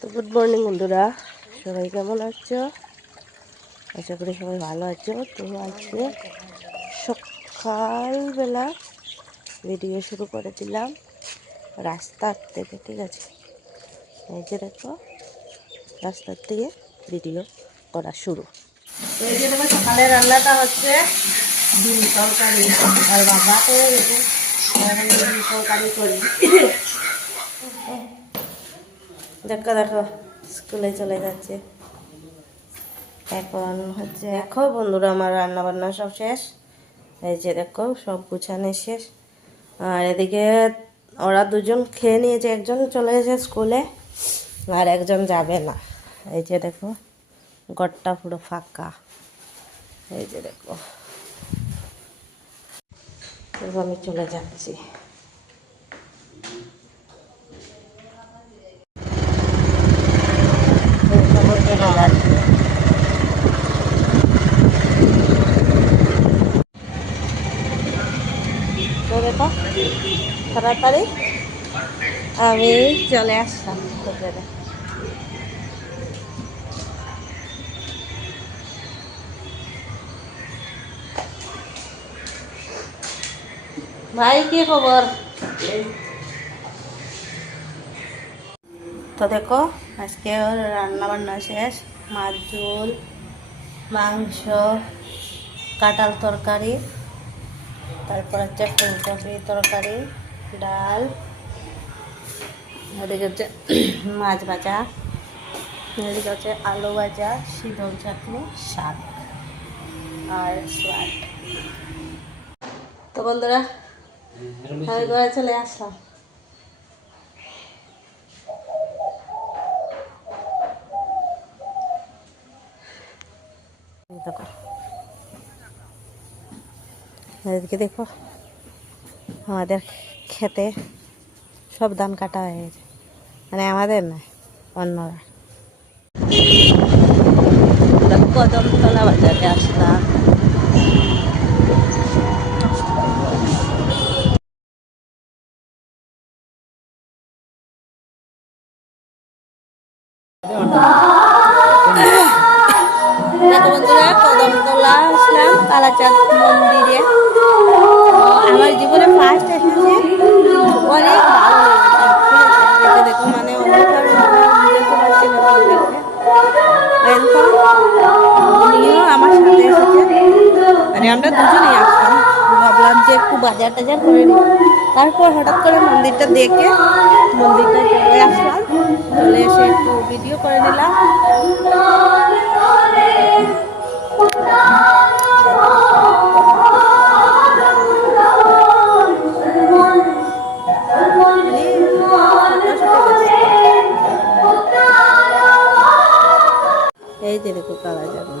তো good morning বন্ধুরা, সবাই কেমন আছো? আশা করি সবাই ভালো আছো। তো আজকে সকালবেলা ভিডিও শুরু করে দিলাম রাস্তার থেকে, ঠিক আছে? এই যে দেখো, রাস্তার থেকে ভিডিও করা শুরু। তো এই যে দেখো, সকালে রান্নাটা হচ্ছে ডিম তরকারি, আর বাবা তো ডিম তরকারি করি। দেখো দেখো, স্কুলে চলে যাচ্ছে এখন। হচ্ছে দেখো বন্ধুরা, আমার রান্না বান্না সব শেষ। এই যে দেখো, সব গুছানো শেষ। আর এদিকে ওরা দুজন খেয়ে নিয়েছে, একজন চলে গেছে স্কুলে আর একজন যাবে না। এই যে দেখো, ঘরটা পুরো ফাঁকা। এই যে দেখো, আমি চলে যাচ্ছি। তো দেখো, তাড়াতাড়ি আমি চলে আসলাম হোটেলে। ভাই কি খবর? তো দেখো, আজকে রান্না বান্না শেষ। মাছ ঝোল, মাংস, কাঁঠাল তরকারি, তারপর হচ্ছে ফুলকপি তরকারি, ডাল, এদিকে হচ্ছে মাছ ভাজা, এদিকে হচ্ছে আলু ভাজা, শীতল চাটনি, শাক আর স্যালাড। তো বন্ধুরা, আমি ঘরে চলে আসলাম। দেখো, এদিকে দেখো, আমাদের খেতে সব ধান কাটা হয়ে গেছে, মানে আমাদের না, অন্যরা। কদমতলা বাজারে আসলাম। দেখো বন্ধুরা, কদমতলা আসলাম কালাচাঁদ মন্দিরে। আমার জীবনে ফার্স্ট এসেছি, অনেক ভালো লেগেছে। দেখো, মানে অন্ধকার দেখতে পাচ্ছি না তোমাদেরকে। উনিও আমার সাথে এসেছে, মানে আমরা দুজনেই আসলাম। ভাবলাম যে একটু বাজার টাজার করে নিই। তারপর হঠাৎ করে মন্দিরটা দেখে মন্দিরটা চলে আসলাম। চলে এসে একটু ভিডিও করে নিলাম। এই যে দেখো, কালা যাবে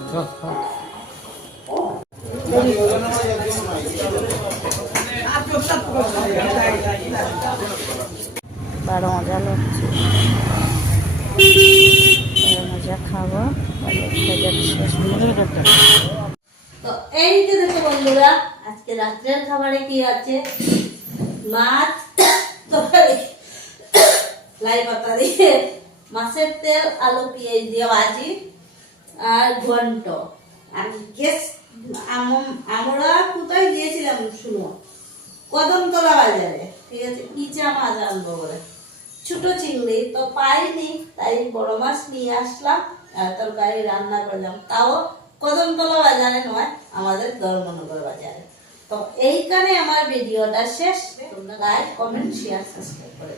বড় মজা লাগছে, মজা খাবো। তো এই যে দেখো বন্ধুরা, আজকে রাত্রের খাবারে কি আছে? মাছ তরকারি, লাই পাতা দিয়ে মাছের তেল, আলু পেঁয়াজ দিয়ে ভাজি, আর ঘন্ট। আর গেস আমরা কোথায় গিয়েছিলাম শুনো, কদমতলা বাজারে, ঠিক আছে? ইচা মাছ আনবো বলে, ছোট চিংড়ি তো পাইনি, তাই বড় মাছ নিয়ে আসলাম আর তরকারি রান্না করলাম। তাও কদমতলা বাজারে নয়, আমাদের ধর্মনগর বাজারে। তো এইখানে আমার ভিডিওটা শেষ। তোমরা লাইক, কমেন্ট, শেয়ার, সাবস্ক্রাইব করে